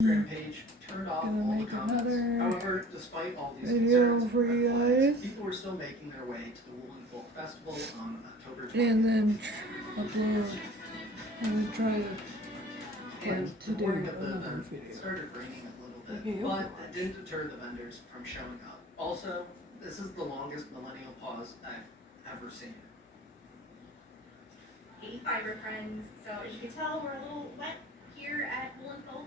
Instagram page turned off Gonna all the make comments. another However, despite all these video concerns for and you red flags, guys. people were still making their way to the Woolen Folk Festival on October 20th. And then upload and try And to the do morning of the another event, video. it started raining a little bit, Okay, but that didn't deter the vendors from showing up. Also, this is the longest millennial pause I've ever seen. Hey Fiber friends, so as you can tell we're a little wet here at Woolen Folk.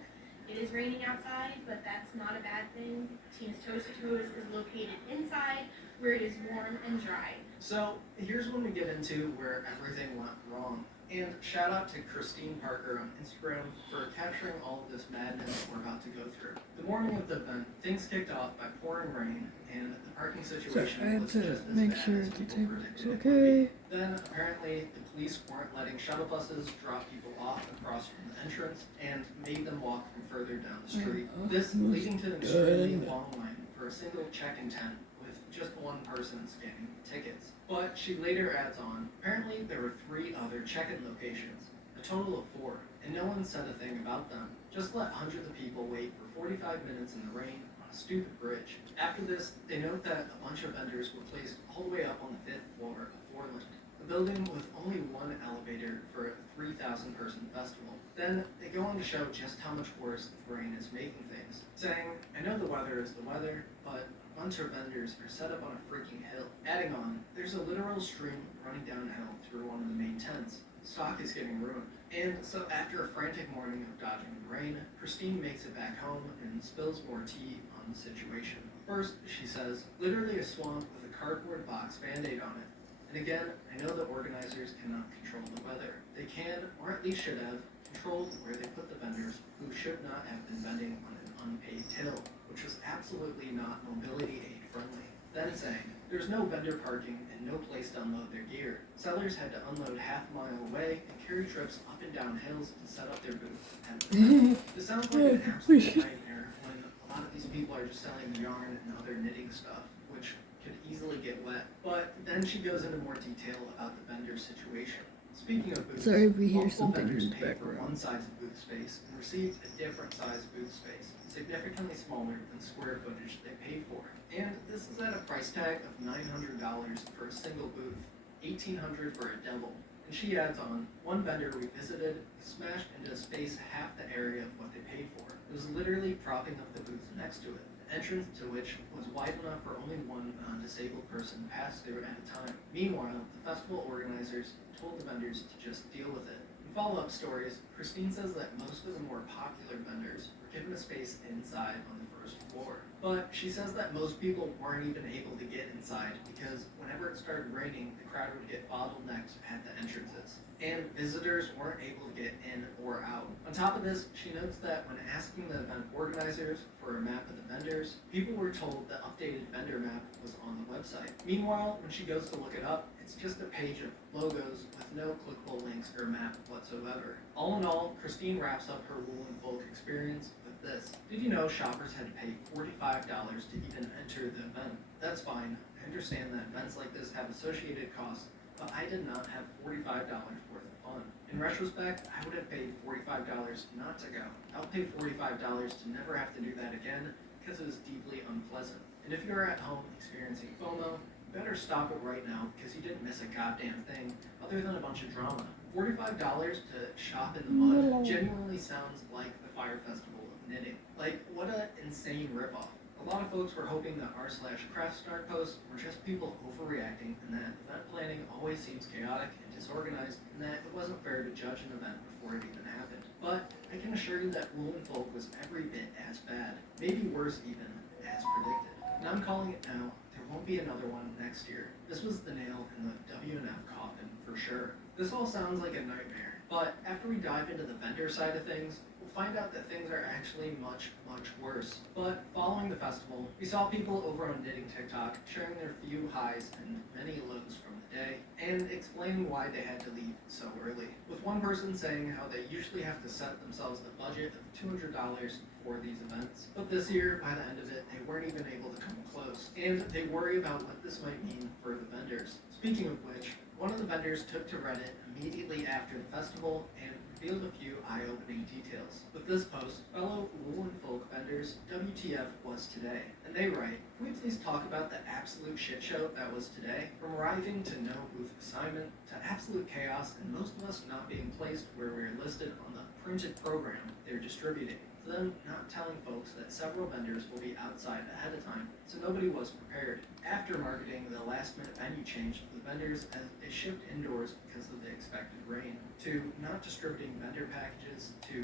It is raining outside, but that's not a bad thing. Tina's Toast to Toes is located inside where it is warm and dry. So here's when we get into where everything went wrong. And shout out to Christine Parker on Instagram for capturing all of this madness we're about to go through. The morning of the event, things kicked off by pouring rain, and the parking situation I had was to just as make bad sure as the people table predicted looks it would be. okay. Then apparently the police weren't letting shuttle buses drop people off across from the entrance and made them walk from further down the street. This leading to an extremely long line for a single check-in tent with just one person scanning tickets. But she later adds on, apparently there were 3 other check-in locations, a total of 4, and no one said a thing about them. Just let hundreds of people wait for 45 minutes in the rain on a stupid bridge. After this, they note that a bunch of vendors were placed all the way up on the 5th floor of Foreland, a building with only one elevator for a 3,000 person festival. Then they go on to show just how much worse the rain is making things, saying, I know the weather is the weather, but a bunch of vendors are set up on a freaking hill. Adding on, there's a literal stream running downhill through one of the main tents. Stock is getting ruined. And so after a frantic morning of dodging the rain, Christine makes it back home and spills more tea on the situation. First, she says, literally a swamp with a cardboard box Band-Aid on it. And again, I know the organizers cannot control the weather. They can, or at least should have, controlled where they put the vendors who should not have been vending on an unpaved hill, which was absolutely not mobility aid friendly. Then saying, there's no vendor parking and no place to unload their gear. Sellers had to unload half a mile away and carry trips up and down hills to set up their booths. This sounds like an absolute nightmare when a lot of these people are just selling yarn and other knitting stuff, which could easily get wet. But then she goes into more detail about the vendor situation. Speaking of booths, Sorry if we hear multiple something in vendors the paid for background. one size of booth space and received a different size booth space, significantly smaller than square footage they paid for. And this is at a price tag of $900 for a single booth, $1,800 for a double. And she adds on, one vendor we visited smashed into a space half the area of what they paid for. It was literally propping up the booth next to it, the entrance to which was wide enough for only one non-disabled person to pass through at a time. Meanwhile, the festival organizers told the vendors to just deal with it. In follow-up stories, Christine says that most of the more popular vendors were given a space inside on the first floor. But she says that most people weren't even able to get inside because whenever it started raining, the crowd would get bottlenecked at the entrances, and visitors weren't able to get in or out. On top of this, she notes that when asking the event organizers for a map of the vendors, people were told the updated vendor map was on the website. Meanwhile, when she goes to look it up, it's just a page of logos with no clickable links or map whatsoever. All in all, Christine wraps up her Woolen Folk experience with this. Did you know shoppers had to pay $45 to even enter the event? That's fine. I understand that events like this have associated costs, but I did not have $45 worth of fun. In retrospect, I would have paid $45 not to go. I'll pay $45 to never have to do that again because it was deeply unpleasant. And if you're at home experiencing FOMO, you better stop it right now because you didn't miss a goddamn thing other than a bunch of drama. $45 to shop in the mud genuinely sounds like the Fire Festival of knitting. Like, what an insane ripoff. A lot of folks were hoping that r/CraftStart posts were just people overreacting and that event planning always seems chaotic and disorganized and that it wasn't fair to judge an event before it even happened. But I can assure you that Woolen Folk was every bit as bad, maybe worse even, as predicted. And I'm calling it now, there won't be another one next year. This was the nail in the W&F coffin for sure. This all sounds like a nightmare, but after we dive into the vendor side of things, we'll find out that things are actually much, much worse. But following the festival, we saw people over on Knitting TikTok sharing their few highs and many lows from the day, and explaining why they had to leave so early. With one person saying how they usually have to set themselves a budget of $200 for these events, but this year, by the end of it, they weren't even able to come close, and they worry about what this might mean for the vendors. Speaking of which, one of the vendors took to Reddit immediately after the festival and revealed a few eye-opening details. With this post, fellow Woolen Folk vendors, WTF was today? And they write, can we please talk about the absolute shit show that was today? From arriving to no booth assignment, to absolute chaos, and most of us not being placed where we are listed on the printed program they're distributing. To them not telling folks that several vendors will be outside ahead of time, so nobody was prepared. After marketing the last-minute venue change for the vendors as they shift indoors because of the expected rain, to not distributing vendor packages, to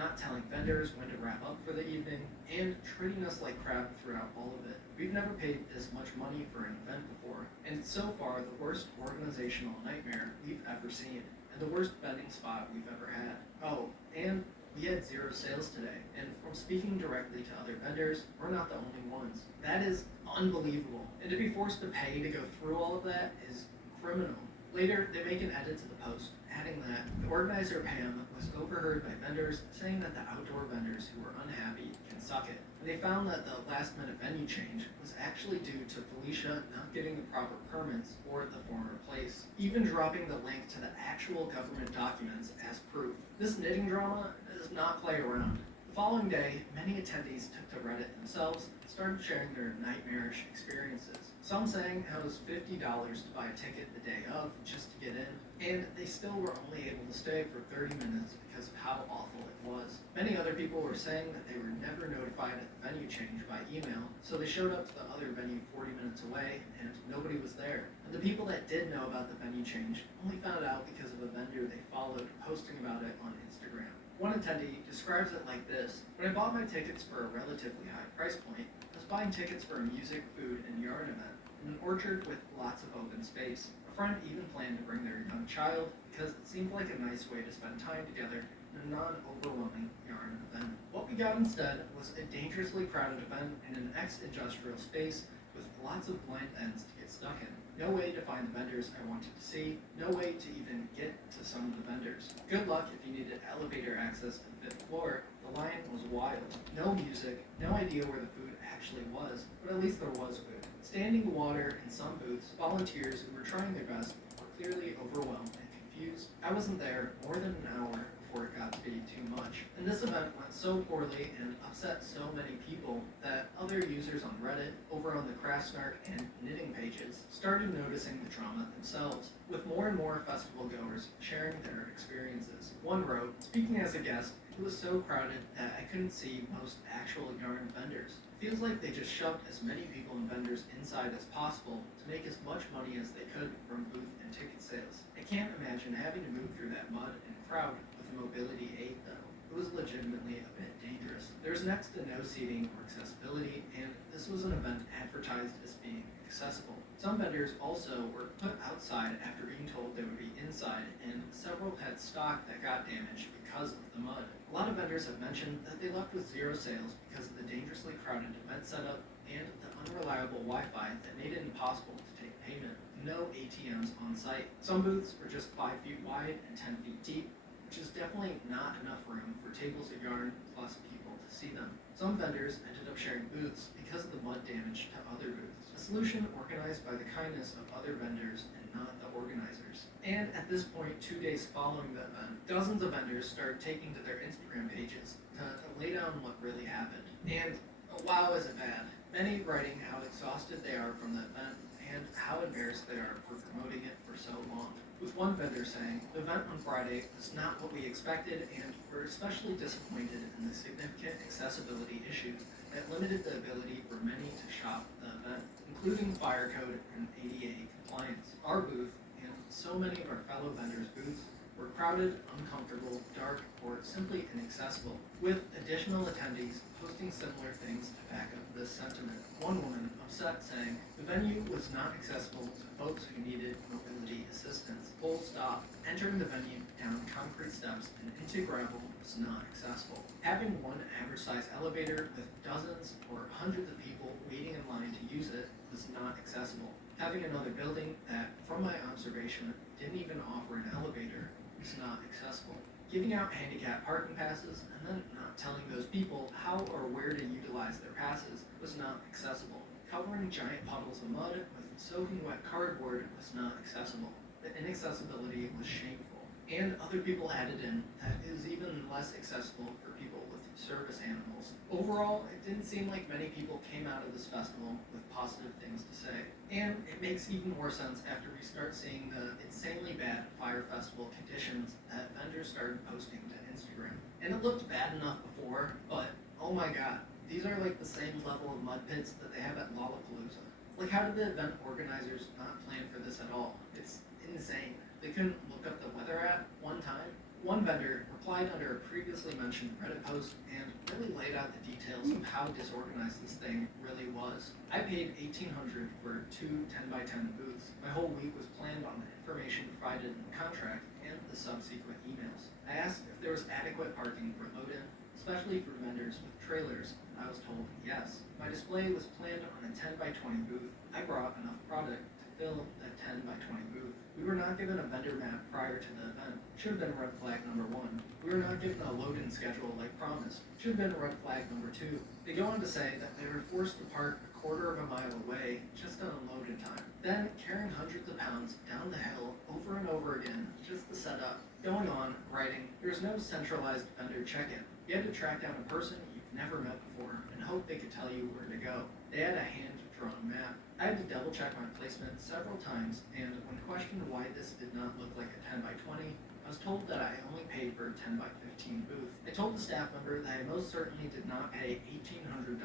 not telling vendors when to wrap up for the evening, and treating us like crap throughout all of it. We've never paid this much money for an event before, and so far the worst organizational nightmare we've ever seen, and the worst vending spot we've ever had. Oh, and we had 0 sales today, and from speaking directly to other vendors, we're not the only ones. That is unbelievable, and to be forced to pay to go through all of that is criminal. Later, they make an edit to the post, adding that the organizer Pam was overheard by vendors saying that the outdoor vendors who were unhappy can suck it. And they found that the last-minute venue change was actually due to Felicia not getting the proper permits for the former place, even dropping the link to the actual government documents as proof. This knitting drama does not play around. The following day, many attendees took to Reddit themselves and started sharing their nightmarish experiences. Some saying how it was $50 to buy a ticket the day of just to get in, and they still were only able to stay for 30 minutes because of how awful it was. Many other people were saying that they were never notified of the venue change by email, so they showed up to the other venue 40 minutes away and nobody was there. And the people that did know about the venue change only found out because of a vendor they followed posting about it on Instagram. One attendee describes it like this: when I bought my tickets for a relatively high price point, I was buying tickets for a music, food, and yarn event in an orchard with lots of open space. A friend even planned to bring their young child because it seemed like a nice way to spend time together in a non-overwhelming yarn event. What we got instead was a dangerously crowded event in an ex-industrial space with lots of blind ends to get stuck in. No way to find the vendors I wanted to see, no way to even get to some of the vendors. Good luck if you needed elevator access to the 5th floor. The line was wild. No music, no idea where the food actually was, but at least there was food. Standing water in some booths, volunteers who were trying their best were clearly overwhelmed and confused. I wasn't there more than an hour before it got to be too much. And this event went so poorly and upset so many people that other users on Reddit, over on the Craftsnark and knitting pages, started noticing the drama themselves, with more and more festival goers sharing their experiences. One wrote, speaking as a guest, it was so crowded that I couldn't see most actual yarn vendors. It feels like they just shoved as many people and vendors inside as possible to make as much money as they could from booth and ticket sales. I can't imagine having to move through that mud and crowd with a mobility aid though. It was legitimately a bit dangerous. There was next to no seating or accessibility, and this was an event advertised as being accessible. Some vendors also were put outside after being told they would be inside, and several had stock that got damaged because of the mud. A lot of vendors have mentioned that they left with 0 sales because of the dangerously crowded event setup and the unreliable Wi-Fi that made it impossible to take payment. No ATMs on site. Some booths were just 5 feet wide and 10 feet deep, which is definitely not enough room for tables of yarn plus people to see them. Some vendors ended up sharing booths because of the mud damage to other booths, a solution organized by the kindness of other vendors and not the organizers. And at this point, 2 days following the event, dozens of vendors started taking to their Instagram pages to lay down what really happened. And wow, is it bad. Many writing how exhausted they are from the event and how embarrassed they are for promoting it for so long. With one vendor saying, the event on Friday was not what we expected, and we're especially disappointed in the significant accessibility issues that limited the ability for many to shop the event, including fire code and ADA compliance. Our booth, and so many of our fellow vendors' booths, were crowded, uncomfortable, dark, or simply inaccessible, with additional attendees posting similar things to back up this sentiment. One woman upset saying, the venue was not accessible to folks who needed mobility assistance. Full stop. Entering the venue down concrete steps and into gravel was not accessible. Having one average size elevator with dozens or hundreds of people waiting in line to use it was not accessible. Having another building that, from my observation, didn't even offer an elevator was not accessible. Giving out handicap parking passes and then not telling those people how or where to utilize their passes was not accessible. Covering giant puddles of mud with soaking wet cardboard was not accessible. The inaccessibility was shameful. and other people added in that is even less accessible for people with service animals. Overall, it didn't seem like many people came out of this festival with positive things to say. And it makes even more sense after we start seeing the insanely bad fire festival conditions that vendors started posting to Instagram. And it looked bad enough before, but oh my god, these are like the same level of mud pits that they have at Lollapalooza. Like, how did the event organizers not plan for this at all? It's insane. They couldn't look up the weather app one time. One vendor replied under a previously mentioned Reddit post and really laid out the details of how disorganized this thing really was. I paid $1,800 for two 10x10 booths. My whole week was planned on the information provided in the contract and the subsequent emails. I asked if there was adequate parking for load-in, especially for vendors with trailers. I was told yes. My display was planned on a 10x20 booth. I brought enough product to fill that 10x20 booth. We were not given a vendor map prior to the event. Should have been red flag number 1. We were not given a load-in schedule like promised. Should have been red flag number 2. They go on to say that they were forced to park a quarter of a mile away just to unload in time. Then carrying hundreds of pounds down the hill over and over again just to set up. Going on, writing, there's no centralized vendor check-in. You had to track down a person you've never met before and hope they could tell you where to go. They had a hand-drawn map. I had to double-check my placement several times, and when questioned why this did not look like a 10x20, I was told that I only paid for a 10x15 booth. I told the staff member that I most certainly did not pay $1,800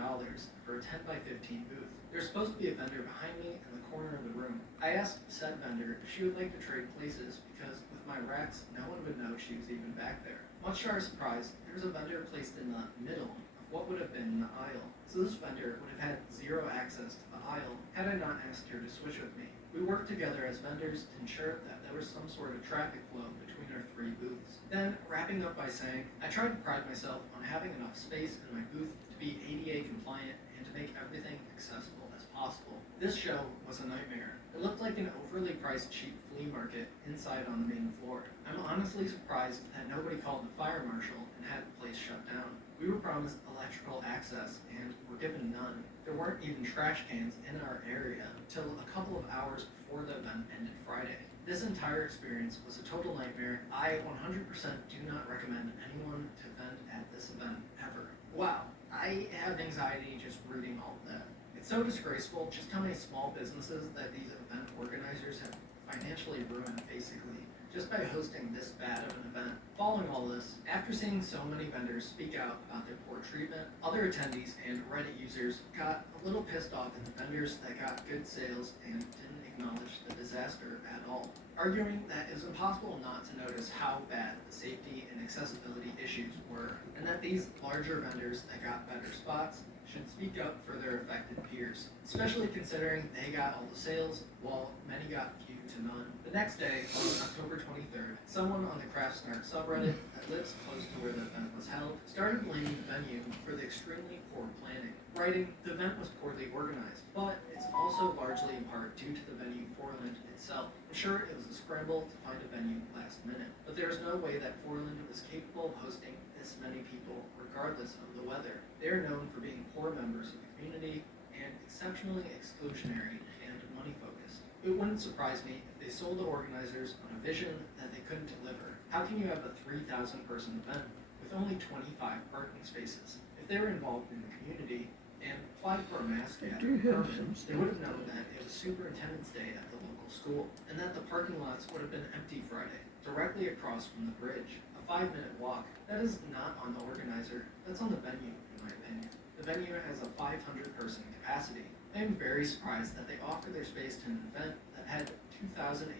for a 10x15 booth. There's supposed to be a vendor behind me in the corner of the room. I asked said vendor if she would like to trade places because with my racks, no one would know she was even back there. Much to our surprise, there was a vendor placed in the middle of what would have been the aisle. So this vendor would have had zero access to the aisle had I not asked her to switch with me. We worked together as vendors to ensure that there was some sort of traffic flow between our 3 booths. Then, wrapping up by saying, I tried to pride myself on having enough space in my booth to be ADA compliant and to make everything accessible as possible. This show was a nightmare. It looked like an overly priced cheap flea market inside on the main floor. I'm honestly surprised that nobody called the fire marshal and had the place shut down. We were promised electrical access and were given none. There weren't even trash cans in our area till a couple of hours before the event ended Friday. This entire experience was a total nightmare. I 100% do not recommend anyone to vent at this event ever. Wow, I have anxiety just reading all of that. It's so disgraceful just how many small businesses that these event organizers have financially ruined, basically, just by hosting this bad of an event. Following all this, after seeing so many vendors speak out about their poor treatment, other attendees and Reddit users got a little pissed off at the vendors that got good sales and didn't acknowledge the disaster at all, arguing that it was impossible not to notice how bad the safety and accessibility issues were, and that these larger vendors that got better spots should speak up for their affected peers, especially considering they got all the sales while many got few to none. The next day, on October 23rd, someone on the Craftsnark subreddit that lives close to where the event was held started blaming the venue for the extremely poor planning, writing, the event was poorly organized, but it's also largely in part due to the venue Foreland itself. I'm sure it was a scramble to find a venue last minute, but there is no way that Foreland was capable of hosting this many people regardless of the weather. They are known for being poor members of the community and exceptionally exclusionary and money-focused. It wouldn't surprise me if they sold the organizers on a vision that they couldn't deliver. How can you have a 3,000-person event with only 25 parking spaces? If they were involved in the community and applied for a mask gathering permit, they would have known that it was Superintendent's Day at the local school, and that the parking lots would have been empty Friday, directly across from the bridge. A 5-minute walk. That is not on the organizer, that's on the venue, in my opinion. The venue has a 500-person capacity. I am very surprised that they offer their space to an event that had 2,800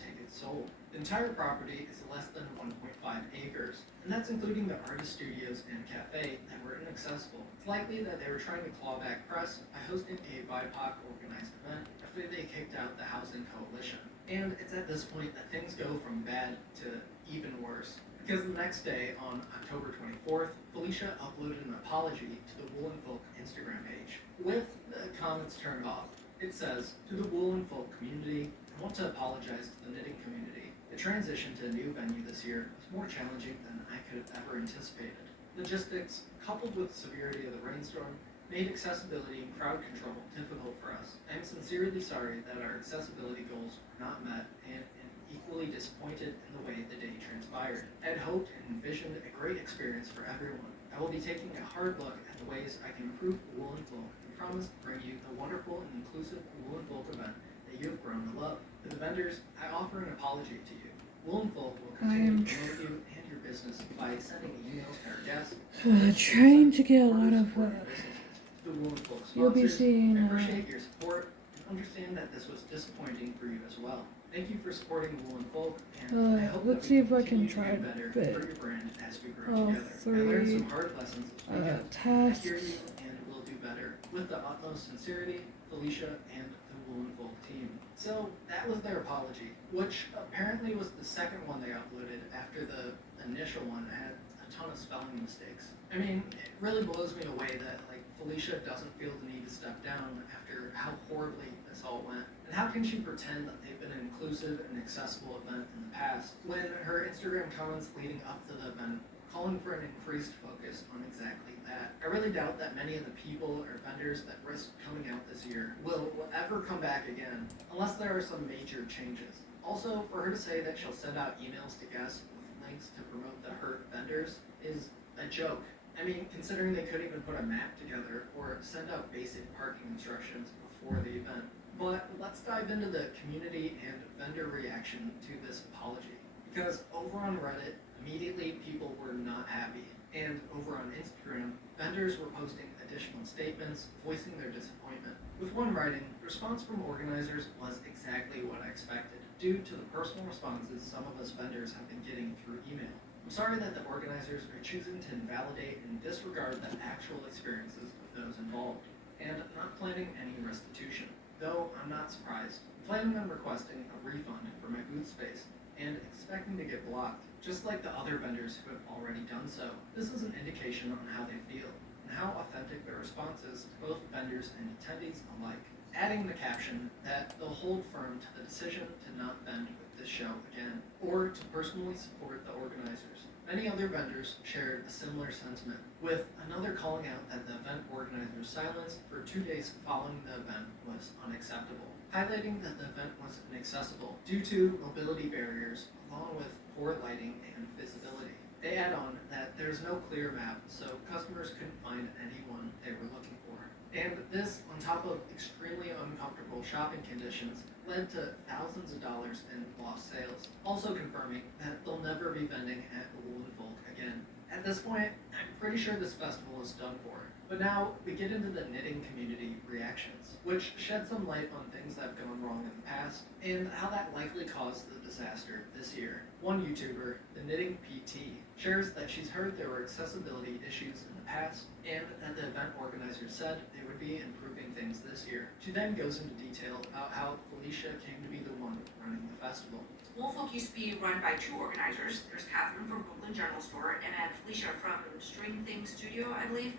tickets sold. The entire property is less than 1.5 acres, and that's including the artist studios and cafe that were inaccessible. It's likely that they were trying to claw back press by hosting a BIPOC organized event after they kicked out the Housing Coalition. And it's at this point that things go from bad to even worse. Because the next day, on October 24th, Felicia uploaded an apology to the Wool and Folk Instagram page, with the comments turned off. It says, to the Wool and Folk community, I want to apologize to the knitting community. The transition to a new venue this year was more challenging than I could have ever anticipated. Logistics, coupled with the severity of the rainstorm, made accessibility and crowd control difficult for us. I am sincerely sorry that our accessibility goals were not met, and am equally disappointed in the way the day transpired. I had hoped and envisioned a great experience for everyone. I will be taking a hard look at the ways I can improve Wool and Folk and promise to bring you the wonderful and inclusive Wool and Folk event that you have grown to love. To the vendors, I offer an apology to you. Wool and Folk will continue to promote you and your business by sending emails to our guests. Trying to get a lot of, The Wool and Folk you'll be sponsors, seeing, I appreciate your support and understand that this was disappointing for you as well. Thank you for supporting Wool and Folk, and I hope let's that see we if I can continue to try do to better fit, for your brand as we grow together. I 3 learned some hard lessons this weekend. I tasks. hear you and will do better. With the utmost sincerity, Felicia and the Wool and Folk team. So that was their apology, which apparently was the second one they uploaded after the initial one had a ton of spelling mistakes. I mean, it really blows me away that Felicia doesn't feel the need to step down after how horribly this all went. And how can she pretend that they've been an inclusive and accessible event in the past when her Instagram comments leading up to the event calling for an increased focus on exactly that? I really doubt that many of the people or vendors that risk coming out this year will ever come back again, unless there are some major changes. Also, for her to say that she'll send out emails to guests with links to promote the hurt vendors is a joke. I mean, considering they couldn't even put a map together or send out basic parking instructions before the event. But let's dive into the community and vendor reaction to this apology. Because over on Reddit, immediately people were not happy. And over on Instagram, vendors were posting additional statements, voicing their disappointment. With one writing, the response from organizers was exactly what I expected, due to the personal responses some of us vendors have been getting through email. I'm sorry that the organizers are choosing to invalidate and disregard the actual experiences of those involved, and not planning any restitution, though I'm not surprised. I'm planning on requesting a refund for my booth space, and expecting to get blocked, just like the other vendors who have already done so. This is an indication on how they feel, and how authentic their response is to both vendors and attendees alike. Adding the caption that they'll hold firm to the decision to not vend with this show again, or to personally support the organizers. Many other vendors shared a similar sentiment, with another calling out that the event organizer's silence for 2 days following the event was unacceptable, highlighting that the event was inaccessible due to mobility barriers along with poor lighting and visibility. They add on that there's no clear map, so customers couldn't find anyone they were looking for. And this, on top of extremely uncomfortable shopping conditions, led to thousands of dollars in lost sales, also confirming that they'll never be vending at the Wool and Folk again. At this point, I'm pretty sure this festival is done for. But now we get into the knitting community reactions, which shed some light on things that have gone wrong in the past, and how that likely caused the disaster this year. One YouTuber, the Knitting PT, shares that she's heard there were accessibility issues in the past, and that the event organizers said they would be improving things this year. She then goes into detail about how Felicia came to be the one running the festival. Wool Folk used to be run by 2 organizers. There's Catherine from Brooklyn General Store and then Felicia from String Thing Studio, I believe.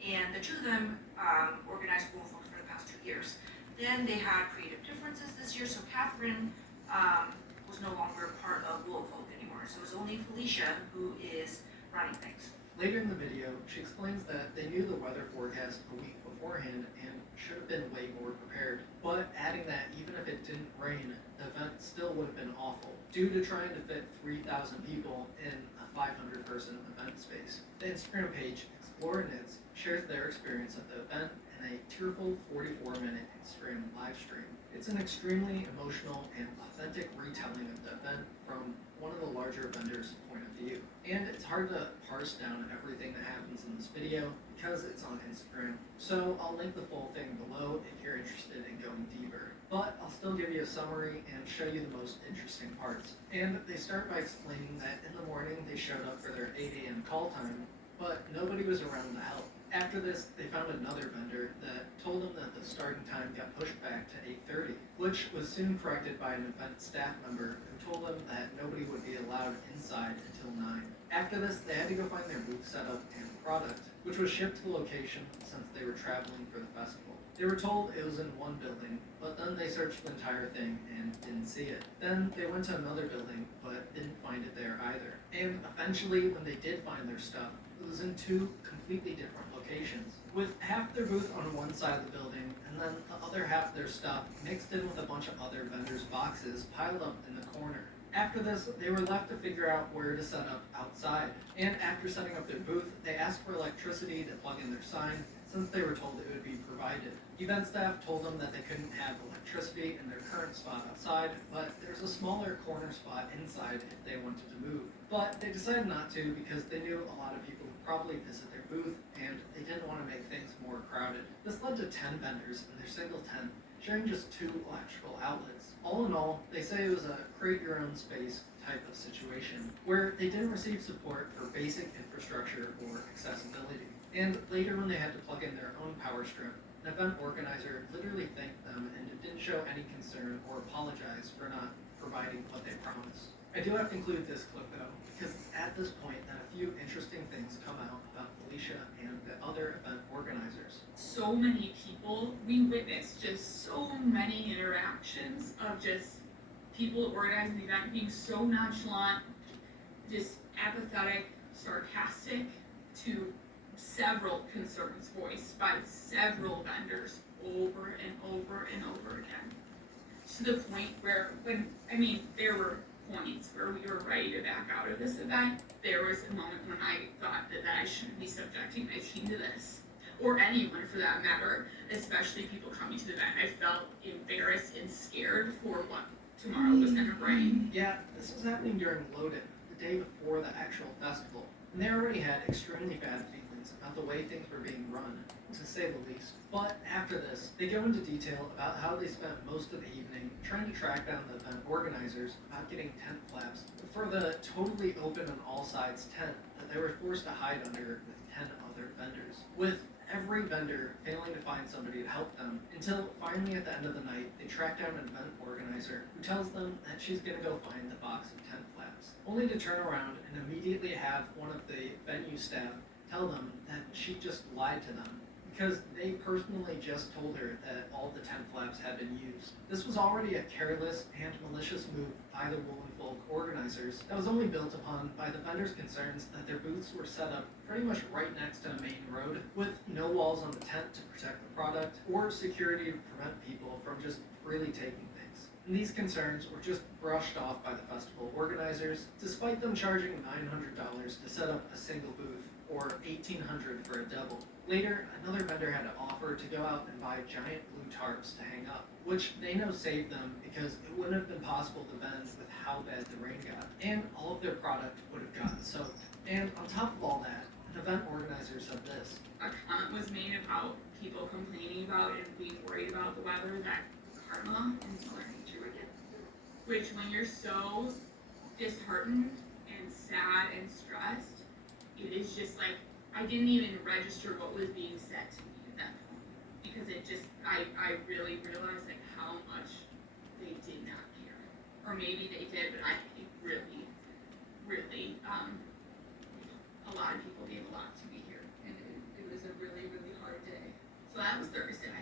And the 2 of them organized Wool Folk for the past 2 years. Then they had creative differences this year, so Catherine was no longer part of Wool Folk anymore. So it's only Felicia who is running things. Later in the video, she explains that they knew the weather forecast a week beforehand and should have been way more prepared, but adding that even if it didn't rain, the event still would have been awful, due to trying to fit 3,000 people in a 500-person event space. The Instagram page, Explore Knits, shares their experience at the event in a tearful 44-minute Instagram live stream. It's an extremely emotional and authentic retelling of the event from one of the larger vendors' point of view. And it's hard to parse down everything that happens in this video because it's on Instagram. So I'll link the full thing below if you're interested in going deeper. But I'll still give you a summary and show you the most interesting parts. And they start by explaining that in the morning they showed up for their 8 a.m. call time, but nobody was around to help. After this, they found another vendor that told them that the starting time got pushed back to 8:30, which was soon corrected by an event staff member who told them that nobody would be allowed inside until 9. After this, they had to go find their booth setup and product, which was shipped to the location since they were traveling for the festival. They were told it was in one building, but then they searched the entire thing and didn't see it. Then they went to another building, but didn't find it there either. And eventually, when they did find their stuff, it it was in two completely different locations, with half their booth on one side of the building and then the other half of their stuff mixed in with a bunch of other vendors' boxes piled up in the corner. After this, they were left to figure out where to set up outside, and after setting up their booth, they asked for electricity to plug in their sign, since they were told it would be provided. Event staff told them that they couldn't have electricity in their current spot outside, but there's a smaller corner spot inside if they wanted to move. But they decided not to because they knew a lot of people would probably visit their booth, and they didn't want to make things more crowded. This led to 10 vendors in their single tent, sharing just 2 electrical outlets. All in all, they say it was a create your own space type of situation, where they didn't receive support for basic infrastructure or accessibility. And later when they had to plug in their own power strip, an event organizer literally thanked them and didn't show any concern or apologize for not providing what they promised. I do have to include this clip though, because it's at this point that a few interesting things come out about Felicia and the other event organizers. So many people, we witnessed just so many interactions of just people organizing the event being so nonchalant, just apathetic, sarcastic, to several concerns voiced by several vendors over and over and over again. To the point where, there were points where we were ready to back out of this event. There was a moment when I thought that I shouldn't be subjecting my team to this, or anyone for that matter, especially people coming to the event. I felt embarrassed and scared for what tomorrow was going to bring. Yeah, this was happening during Load-In, the day before the actual festival, and they already had extremely bad feelings about the way things were being run, to say the least. But after this, they go into detail about how they spent most of the evening trying to track down the event organizers about getting tent flaps for the totally open on all sides tent that they were forced to hide under with 10 other vendors, with every vendor failing to find somebody to help them, until finally at the end of the night, they track down an event organizer who tells them that she's gonna go find the box of tent flaps, only to turn around and immediately have one of the venue staff tell them that she just lied to them, because they personally just told her that all the tent flaps had been used. This was already a careless and malicious move by the Woolen Folk organizers that was only built upon by the vendors' concerns that their booths were set up pretty much right next to a main road, with no walls on the tent to protect the product, or security to prevent people from just freely taking things. And these concerns were just brushed off by the festival organizers, despite them charging $900 to set up a single booth, or $1,800 for a double. Later, another vendor had to offer to go out and buy giant blue tarps to hang up, which they know saved them because it wouldn't have been possible to vend with how bad the rain got, and all of their product would have gotten soaked. And on top of all that, an event organizer said this. A comment was made about people complaining about and being worried about the weather, that karma and Mother Nature would get, which when you're so disheartened and sad and stressed, it is just like, I didn't even register what was being said to me at that point, because it just, I really realized like how much they did not care, or maybe they did, but I think really, a lot of people gave a lot to be here, and it was a really, really hard day. So that was Thursday.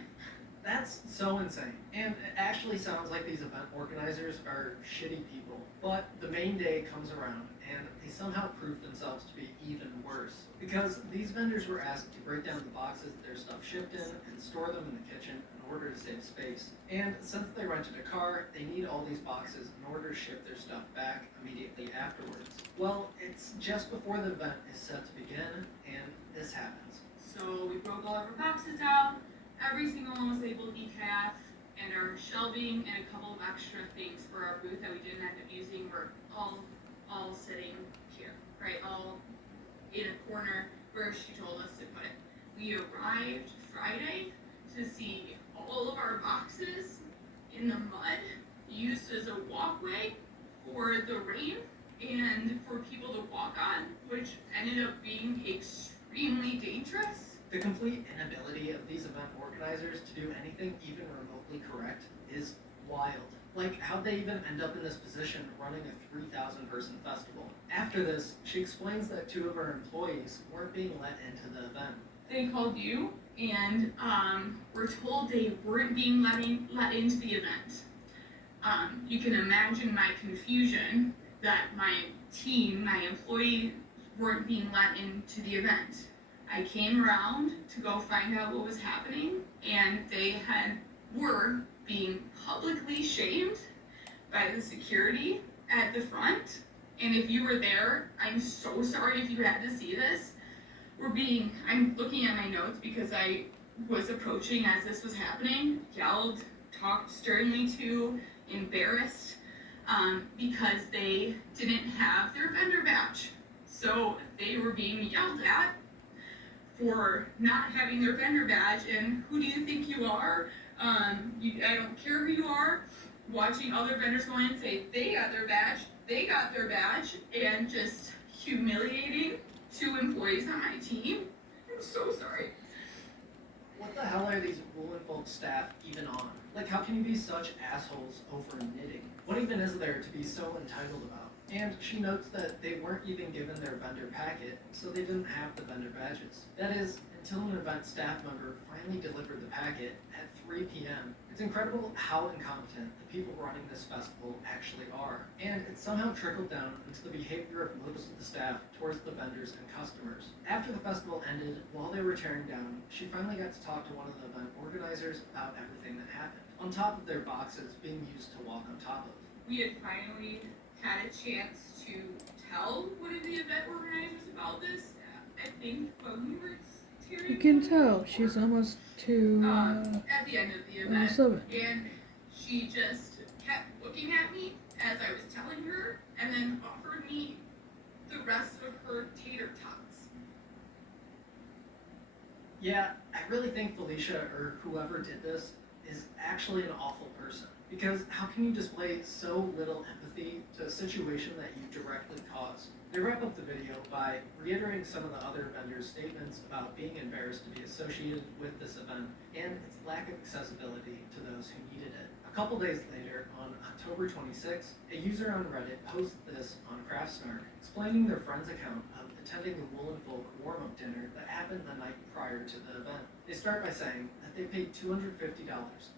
That's so insane. And it actually sounds like these event organizers are shitty people. But the main day comes around and they somehow prove themselves to be even worse. Because these vendors were asked to break down the boxes their stuff shipped in and store them in the kitchen in order to save space. And since they rented a car, they need all these boxes in order to ship their stuff back immediately afterwards. Well, it's just before the event is set to begin, and this happens. So we broke all of our boxes out. Every single one was labeled decaf, and our shelving and a couple of extra things for our booth that we didn't end up using were all sitting here, right? All in a corner where she told us to put it. We arrived Friday to see all of our boxes in the mud, used as a walkway for the rain and for people to walk on, which ended up being extremely dangerous. The complete inability of these event organizers to do anything even remotely correct is wild. Like, how'd they even end up in this position running a 3,000 person festival? After this, she explains that 2 of her employees weren't being let into the event. They called you and were told they weren't being let into the event. You can imagine my confusion that my team, my employee weren't being let into the event. I came around to go find out what was happening, and they were being publicly shamed by the security at the front. And if you were there, I'm so sorry if you had to see this. I'm looking at my notes because I was approaching as this was happening, yelled, talked sternly to, embarrassed, because they didn't have their vendor badge. So they were being yelled at for not having their vendor badge, and who do you think you are? I don't care who you are, watching other vendors go in and say, they got their badge, and just humiliating 2 employees on my team. I'm so sorry. What the hell are these Woolen Folk staff even on? Like, how can you be such assholes over knitting? What even is there to be so entitled about? And she notes that they weren't even given their vendor packet, so they didn't have the vendor badges. That is, until an event staff member finally delivered the packet at 3 p.m. It's incredible how incompetent the people running this festival actually are. And it somehow trickled down into the behavior of most of the staff towards the vendors and customers. After the festival ended, while they were tearing down, she finally got to talk to one of the event organizers about everything that happened, on top of their boxes being used to walk on top of. We had finally had a chance to tell one of the event organizers about this. I think when we were tearing You can tell she's almost to at the end of the event, 7. and she just kept looking at me as I was telling her, and then offered me the rest of her tater tots. Yeah, I really think Felicia, or whoever did this, is actually an awful person. Because how can you display so little empathy to a situation that you directly caused? They wrap up the video by reiterating some of the other vendors' statements about being embarrassed to be associated with this event and its lack of accessibility to those who needed it. A couple days later, on October 26th, a user on Reddit posted this on Craftsnark, explaining their friend's account of attending the Woolen Folk warm-up dinner that happened the night prior to the event. They start by saying that they paid $250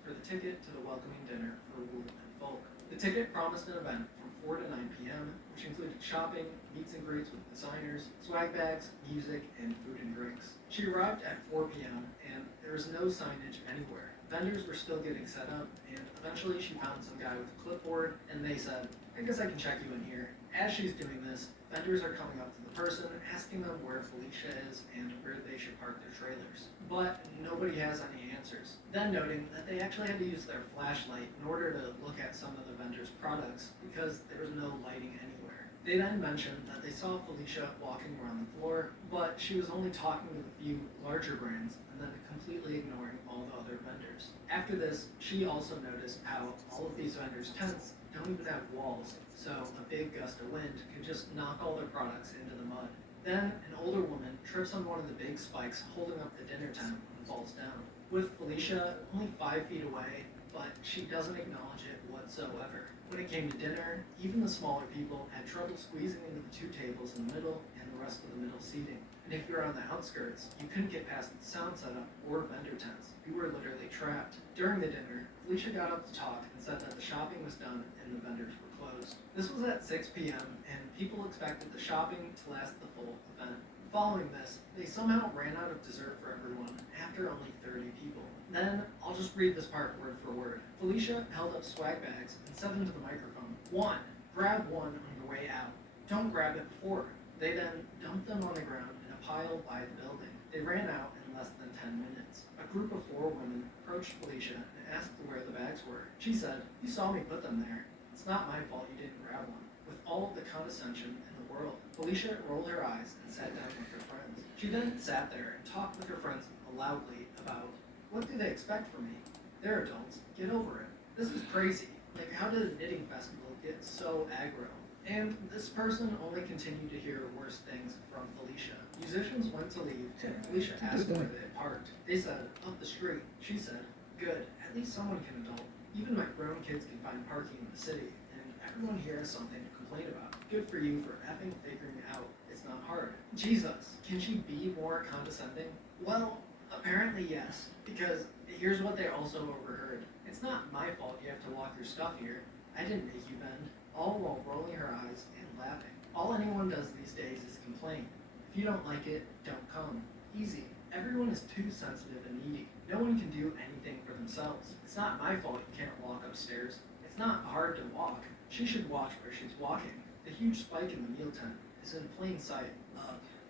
for the ticket to the welcoming dinner for Woolen Folk. The ticket promised an event from 4 to 9 p.m., which included shopping, meets and greets with designers, swag bags, music, and food and drinks. She arrived at 4 p.m., and there was no signage anywhere. Vendors were still getting set up, and eventually she found some guy with a clipboard, and they said, I guess I can check you in here. As she's doing this, vendors are coming up to the person, asking them where Felicia is and where they should park their trailers. But nobody has any answers. Then noting that they actually had to use their flashlight in order to look at some of the vendors' products because there was no lighting anywhere. They then mentioned that they saw Felicia walking around the floor, but she was only talking with a few larger brands and then completely ignoring all the other vendors. After this, she also noticed how all of these vendors' tents don't even have walls, so a big gust of wind could just knock all their products into the mud. Then, an older woman trips on one of the big spikes holding up the dinner tent and falls down. With Felicia only 5 feet away, but she doesn't acknowledge it whatsoever. When it came to dinner, even the smaller people had trouble squeezing into the 2 tables in the middle and the rest of the middle seating. And if you're on the outskirts, you couldn't get past the sound setup or vendor tents. You were literally trapped. During the dinner, Felicia got up to talk and said that the shopping was done and the vendors were closed. This was at 6 p.m., and people expected the shopping to last the full event. Following this, they somehow ran out of dessert for everyone after only 30 people. Then, I'll just read this part word for word. Felicia held up swag bags and said into the microphone, 1. Grab one on your way out. Don't grab it before. They then dumped them on the ground in a pile by the building. They ran out in less than 10 minutes. A group of 4 women approached Felicia and asked where the bags were. She said, you saw me put them there. It's not my fault you didn't grab one. With all of the condescension in the world, Felicia rolled her eyes and sat down with her friends. She then sat there and talked with her friends loudly about, what do they expect from me? They're adults. Get over it. This is crazy. Like, how did a knitting festival get so aggro? And this person only continued to hear worse things from Felicia. Musicians went to leave, and Felicia asked where they had parked. They said, up the street. She said, good, at least someone can adult. Even my grown kids can find parking in the city, and everyone here has something to complain about. Good for you for effing figuring it out. It's not hard. Jesus, can she be more condescending? Well, apparently yes, because here's what they also overheard. It's not my fault you have to walk your stuff here. I didn't make you bend. All while rolling her eyes and laughing. All anyone does these days is complain. If you don't like it, don't come. Easy. Everyone is too sensitive and needy. No one can do anything for themselves. It's not my fault you can't walk upstairs. It's not hard to walk. She should watch where she's walking. The huge spike in the meal tent is in plain sight.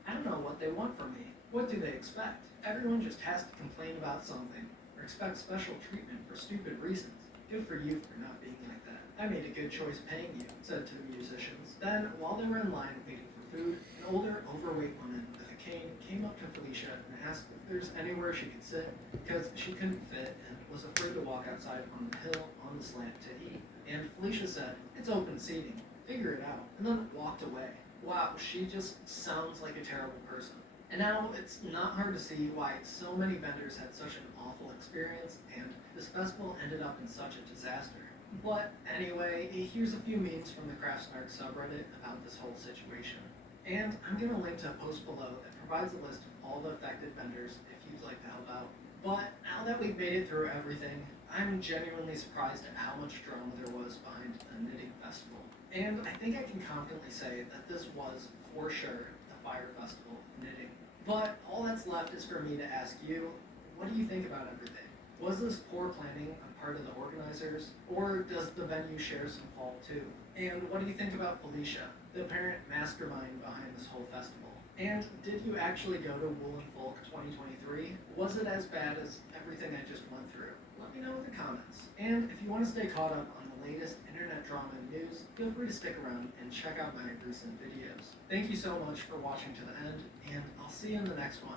I don't know what they want from me. What do they expect? Everyone just has to complain about something, or expect special treatment for stupid reasons. Good for you for not being like that. I made a good choice paying you, said to the musicians. Then, while they were in line waiting for food, an older, overweight woman with a cane came up to Felicia and asked if there's anywhere she could sit, because she couldn't fit and was afraid to walk outside on the hill on the slant to eat. And Felicia said, "It's open seating. Figure it out," and then walked away. Wow, she just sounds like a terrible person. And now it's not hard to see why so many vendors had such an awful experience and this festival ended up in such a disaster. But anyway, here's a few memes from the Crafts and Arts subreddit about this whole situation. And I'm gonna link to a post below that provides a list of all the affected vendors if you'd like to help out. But now that we've made it through everything, I'm genuinely surprised at how much drama there was behind a knitting festival. And I think I can confidently say that this was, for sure, the Fire Festival of knitting. But all that's left is for me to ask you, what do you think about everything? Was this poor planning on part of the organizers, or does the venue share some fault too? And what do you think about Felicia, the apparent mastermind behind this whole festival? And did you actually go to Woolen Folk 2023? Was it as bad as everything I just went through? Let me know in the comments. And if you want to stay caught up on the latest internet drama and news, feel free to stick around and check out my recent videos. Thank you so much for watching to the end, and I'll see you in the next one.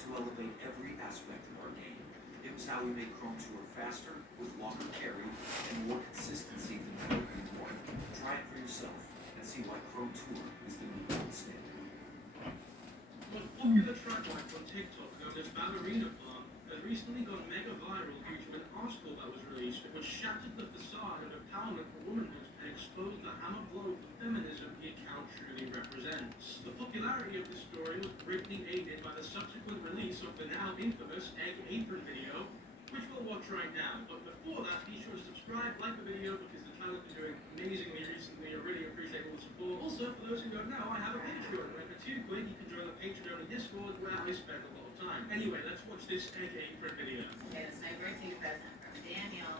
To elevate every aspect of our game. It was how we made Chrome Tour faster, with longer carry, and more consistency than ever before. Try it for yourself and see why Chrome Tour is the new gold standard. One popular track wife on TikTok known as Ballerina Farm has recently gone mega viral due to an article that was released which shattered the facade of empowerment for womanhood and exposed the hammer blow for feminism the account truly represents. The popularity of this story was greatly aided by the subsequent release of the now infamous Egg Apron video, which we'll watch right now. But before that, be sure to subscribe, like the video, because the channel's been doing amazingly recently. I really appreciate all the support. Also, for those who don't know, I have a Patreon, where for £2 you can join the Patreon and Discord, where I spend a lot of time. Anyway, let's watch this Egg Apron video. Okay, it's my birthday present from Daniel.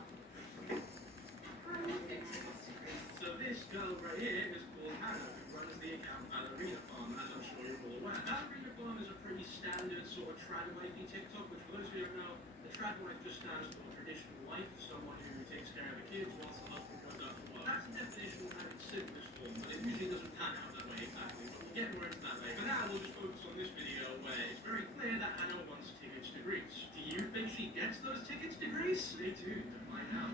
So this girl right here is called Hannah, who runs the account Ballerina Farm, as I'm sure you're all aware. Ballerina Farm is a pretty standard sort of trad wifey TikTok, which for those of you who don't know, the trad wife just stands for traditional wife, someone who takes care of the kids whilst the husband goes out to work. That's the definition of having simplest form, but it usually doesn't pan out that way exactly, but we'll get more into that later. For now, we'll just focus on this video where it's very clear that Hannah wants tickets to Greece. Do you think she gets those tickets to Greece? Stay tuned to find out.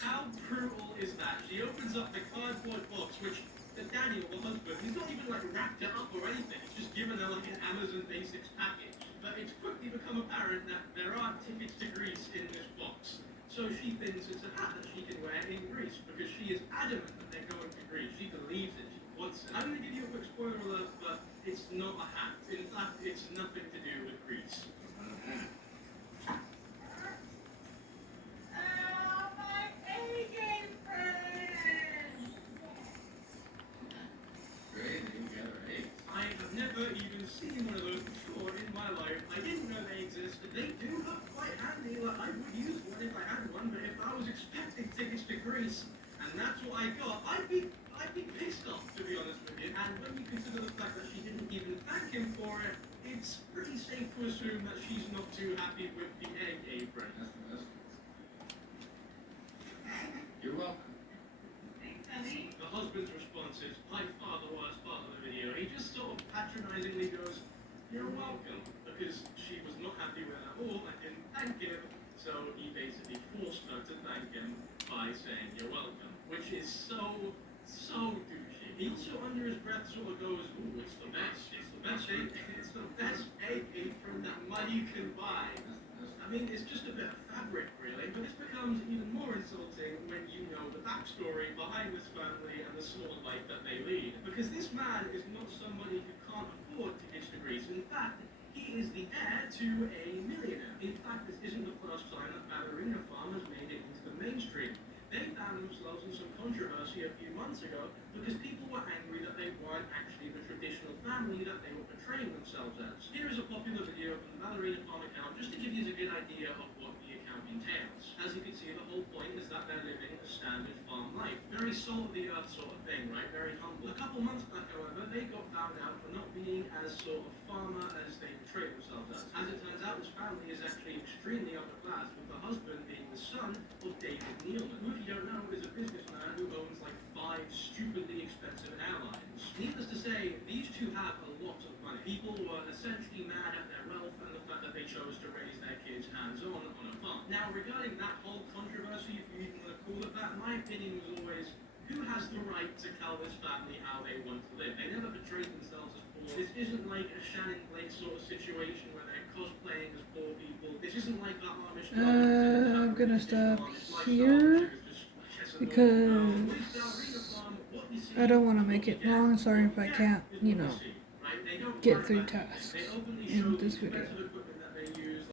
How brutal is that? She opens up the cardboard box, which Daniel, the husband, he's not even like wrapped it up or anything. He's just given her like an Amazon Basics package. But it's quickly become apparent that there are tickets to Greece in this box. So she thinks it's a hat that she can wear in Greece because she is adamant that they're going to Greece. She believes it. She wants it. I'm going to give you a quick spoiler alert, but it's not a hat. In fact, it's nothing to do with Greece. I have never even seen one of those before in my life. I didn't know they existed. They do look quite handy. Like, I would use one if I had one, but if I was expecting tickets to Greece and that's what I got, I'd be pissed off, to be honest with you. And when you consider the fact that she didn't even thank him for it, it's pretty safe to assume that she's not too happy with the egg apron. You're welcome. Thanks, honey. The husband's response is by far the worst part of the video. He just sort of patronizingly goes, "You're welcome," because she was not happy with it at all and didn't thank him, so he basically forced her to thank him by saying, "You're welcome," which is so douchey. He also, under his breath, sort of goes, "Ooh, it's the best egg apron that money can buy." I mean, it's just a bit of fabric, really, but this becomes even more insulting when you know the backstory behind this family and the sort of life that they lead. Because this man is not somebody who can't afford tickets to Greece. In fact, he is the heir to a millionaire. In fact, this isn't the first time that ballerina farm has made it into the mainstream. They found themselves in some controversy a few months ago because people were angry that they weren't actually the traditional family that they were portraying themselves as. Here is a popular video from the ballerina farm account just to give you a good idea of what the account entails. As you can see, the whole point is that they're living a standard farm life. Very salt of the earth sort of thing, right? Very humble. A couple months back, however, they got found out for not being as sort of farmer as they portray themselves as. As it turns out, this family is actually extremely upper class, with the husband being the son of David Nealman, who, if you don't know, is a businessman who owns like 5 stupidly expensive airlines. Needless to say, these two have a lot of money. People were essentially mad at their wealth and the fact that they chose to raise their kids hands-on on a farm. Now, regarding that whole controversy, if you even want to call it that, my opinion was always, who has the right to tell this family how they want to live? They never portrayed themselves as poor. This isn't like a Shannon Blake sort of situation where they're cosplaying as poor people. This isn't like that Amish I'm gonna stop here because I don't want to make it long. Sorry if I can't, get through tasks in this video.